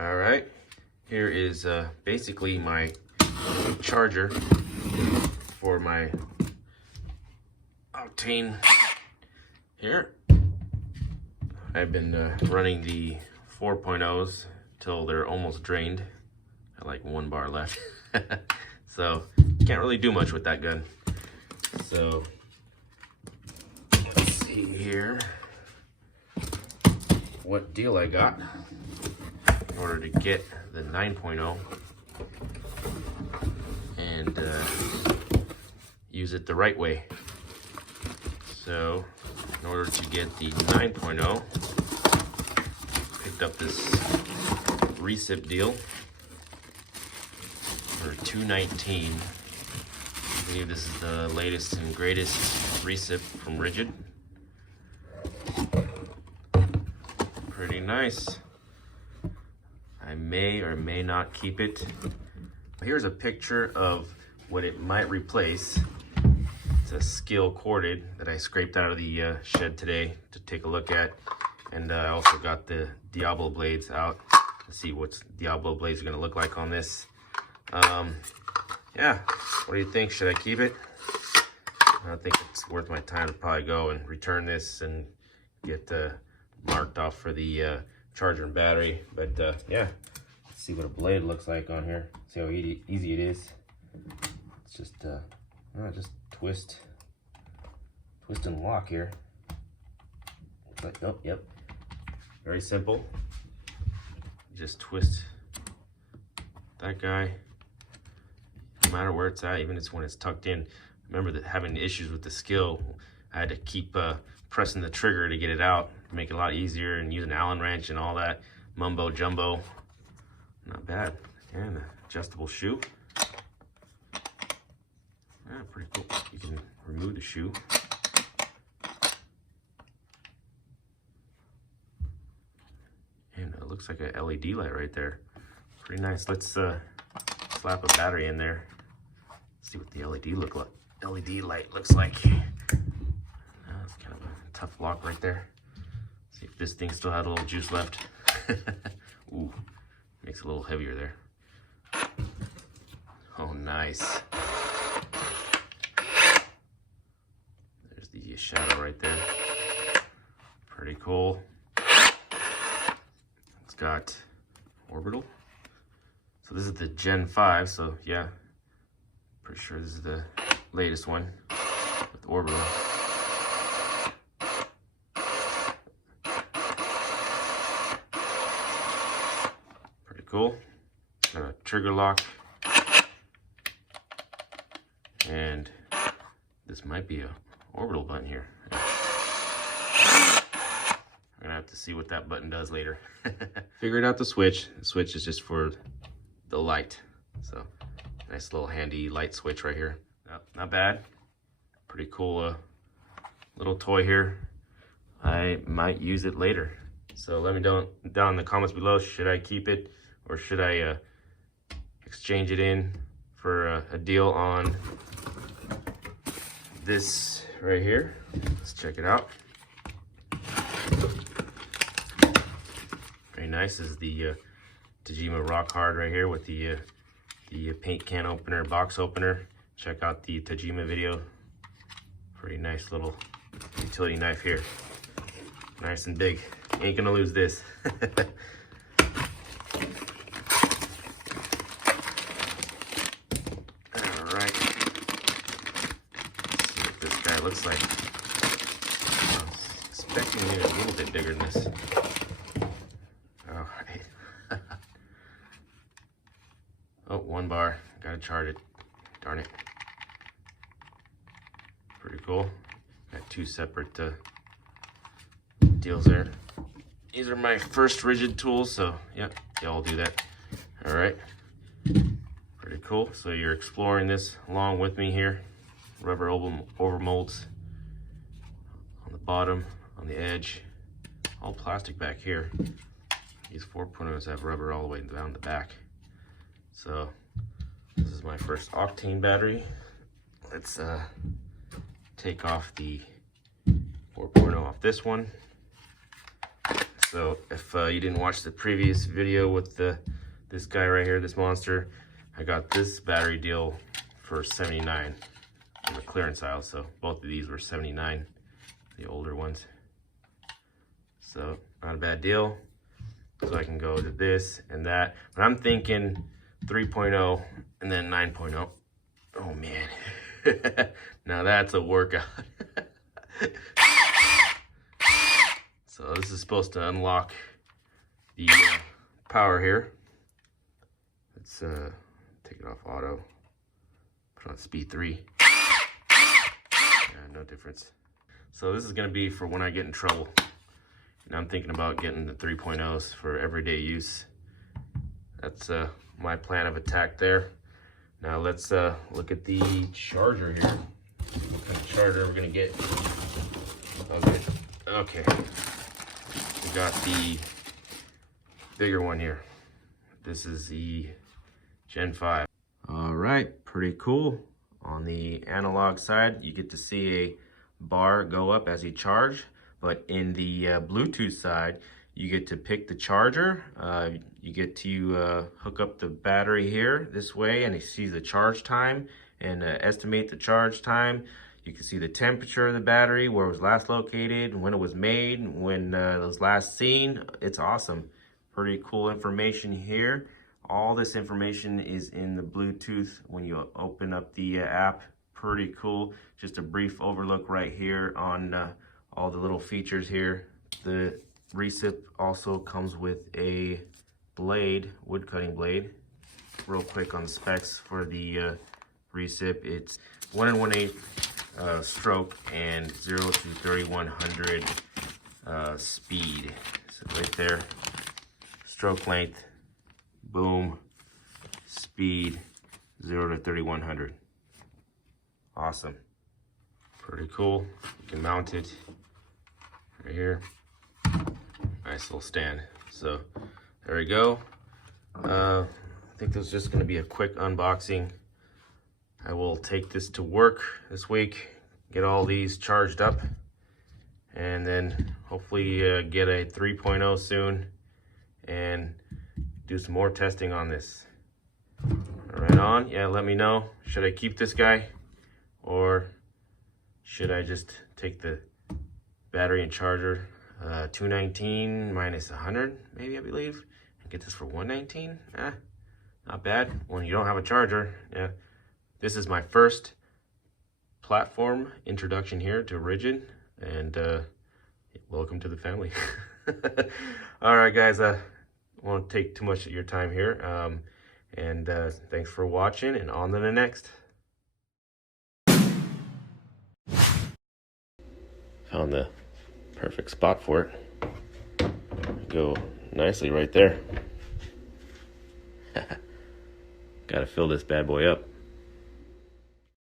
All right, here is basically my charger for my Octane here. I've been running the 4.0s till they're almost drained. I like 1 bar left. So can't really do much with that gun. So let's see here what deal I got in order to get the 9.0 and use it the right way. So in order to get the 9.0, picked up this Recip deal for $2.19. I believe this is the latest and greatest Recip from Ridgid. Pretty nice. I may or may not keep it. Here's a picture of what it might replace. It's a Skill corded that I scraped out of the shed today to take a look at. And I also got the Diablo blades out to see what Diablo blades are going to look like on this. Yeah, what do you think? Should I keep it? I think it's worth my time to probably go and return this and get marked off for the charger and battery. But yeah, let's see what a blade looks like on here. See how easy it is. It's just twist and lock here. Like, oh, yep, very simple. Just twist that guy, no matter where it's at, even when it's tucked in. Remember that having issues with the Skill, I had to keep pressing the trigger to get it out, make it a lot easier, and use an Allen wrench and all that mumbo jumbo. Not bad. And an adjustable shoe. Yeah, pretty cool. You can remove the shoe. And it looks like a LED light right there. Pretty nice. Let's slap a battery in there. See what the LED light looks like. It's kind of a tough lock right there. See if this thing still had a little juice left. Ooh, makes it a little heavier there. Oh, nice. There's the shadow right there. Pretty cool. It's got orbital. So this is the Gen 5, so yeah, pretty sure this is the latest one with orbital. Pretty cool. Got a trigger lock. And this might be a orbital button here. I'm gonna have to see what that button does later. Figured out the switch. The switch is just for the light. So nice little handy light switch right here. Not bad. Pretty cool little toy here. I might use it later. So let me know down in the comments below, should I keep it or should I exchange it in for a deal on this right here. Let's check it out. Very nice. This is the Tajima Rock Hard right here with the paint can opener, box opener. Check out the Tajima video. Pretty nice little utility knife here. Nice and big. Ain't gonna lose this. Alright. Let's see what this guy looks like. I was expecting it a little bit bigger than this. Alright. Oh, 1 bar. Gotta charge it. Darn it. Pretty cool. Got 2 separate deals there. These are my first Ridgid tools, so yep, they all do that. All right, pretty cool. So you're exploring this along with me here. Rubber over molds on the bottom, on the edge, all plastic back here. These 4.0s have rubber all the way down the back. So this is my first Octane battery. Let's take off the 4.0 off this one. So if you didn't watch the previous video with this guy right here, this monster, I got this battery deal for $79 in the clearance aisle. So both of these were $79, the older ones. So not a bad deal. So I can go to this and that. But I'm thinking 3.0 and then 9.0. Oh man, now that's a workout. So this is supposed to unlock the power here. Let's take it off auto, put on speed 3. Yeah, no difference. So this is gonna be for when I get in trouble. And I'm thinking about getting the 3.0s for everyday use. That's my plan of attack there. Now let's look at the charger here. What kind of charger we're gonna get? Okay. We got the bigger one here. This is the Gen 5. All right, pretty cool. On the analog side, you get to see a bar go up as you charge, but in the Bluetooth side, you get to pick the charger. You get to hook up the battery here this way, and it sees the charge time and estimate the charge time. You can see the temperature of the battery, where it was last located, when it was made, when it was last seen. It's awesome. Pretty cool information here. All this information is in the Bluetooth when you open up the app. Pretty cool. Just a brief overlook right here on all the little features here. The Recip also comes with a blade, wood cutting blade. Real quick on the specs for the Recip, it's 1 1/8 stroke and 0 to 3100 speed. So right there, stroke length, boom, speed 0 to 3100. Awesome. Pretty cool. You can mount it right here. Nice little stand. So there we go. I think this is just going to be a quick unboxing. I will take this to work this week, get all these charged up, and then hopefully get a 3.0 soon and do some more testing on this. Right on. Yeah, let me know. Should I keep this guy, or should I just take the battery and charger? 219 minus 100, maybe, I believe, and get this for 119. Not bad when you don't have a charger. Yeah, this is my first platform introduction here to Ridgid, and welcome to the family. All right, guys, I won't take too much of your time here, and thanks for watching, and on to the next. Found the perfect spot for it. Go nicely right there. Gotta fill this bad boy up.